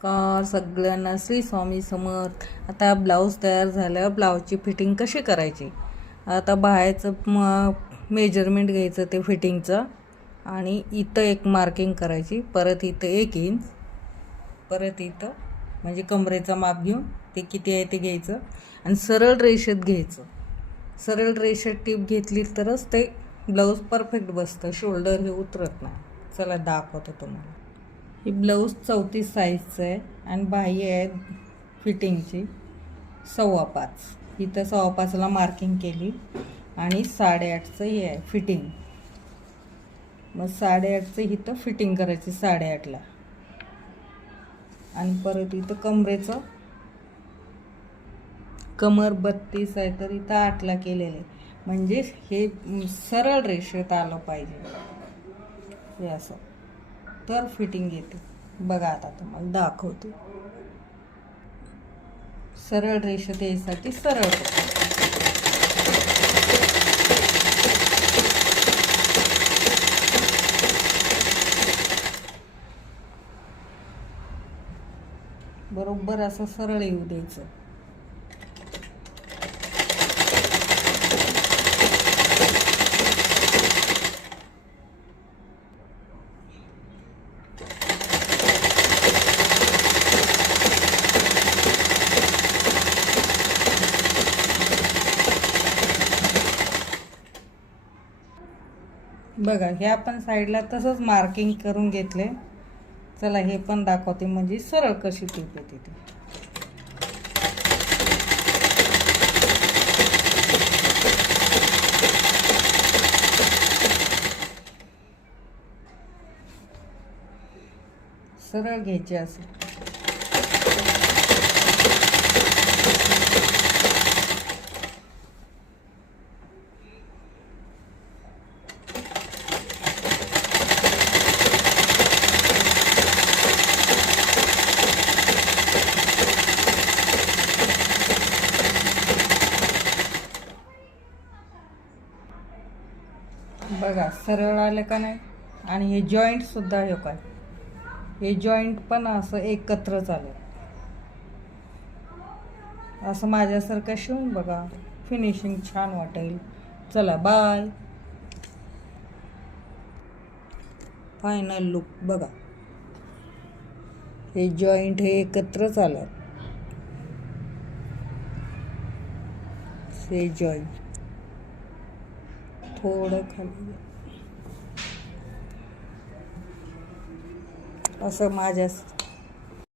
नमस्कार सगळ्यांना, श्री स्वामी समर्थ. आता ब्लाऊज तयार झाल्यावर ब्लाऊजची फिटिंग कशी करायची. आता बाहेरचं मेजरमेंट घ्यायचं ते फिटिंगचं, आणि इथं एक मार्किंग करायची, परत इथं 1 इंच, परत इथं म्हणजे कमरेचा माप घेऊन ते किती आहे ते घ्यायचं आणि सरळ रेषेत घ्यायचं. सरळ रेषेत टीप घेतली तरच ते ब्लाऊज परफेक्ट बसतं, शोल्डर हे उतरत नाही. चला दाखवतो तुम्हाला. ही ब्लाऊज 34 साईजचं आहे आणि बाही आहे फिटिंगची 5.25. इथं 5.25ला मार्किंग केली आणि 8.5चं हे आहे फिटिंग. मग 8.5चं इथं फिटिंग करायची 8.5ला. आणि परत इथं कमरेचं कमर 32 आहे तर इथं 8ला केलेलं आहे, म्हणजे हे सरळ रेषेत आलं पाहिजे. हे असं तर फिटिंग येते. बघा आता तुम्हाला दाखवते. सरळ रेषेत यायसाठी सरळ बरोबर असं सरळ येऊ द्यायचं. बघा, हे आपण साईडला तसंच मार्किंग करून घेतले. चला हे पण दाखवते, म्हणजे सरळ कशी टीप येते ती. सरळ घ्यायची असं. बघा सरळ आलं का नाही. आणि हे जॉईंट सुद्धा हे काय, हे जॉईंट पण असं एकत्र चालू असं माझ्यासारखं शिवून बघा, फिनिशिंग छान वाटेल. चला बाय. फायनल लुक बघा, हे जॉईंट हे एकत्र चालत, हे जॉईंट थोडं खाली असं माझ्या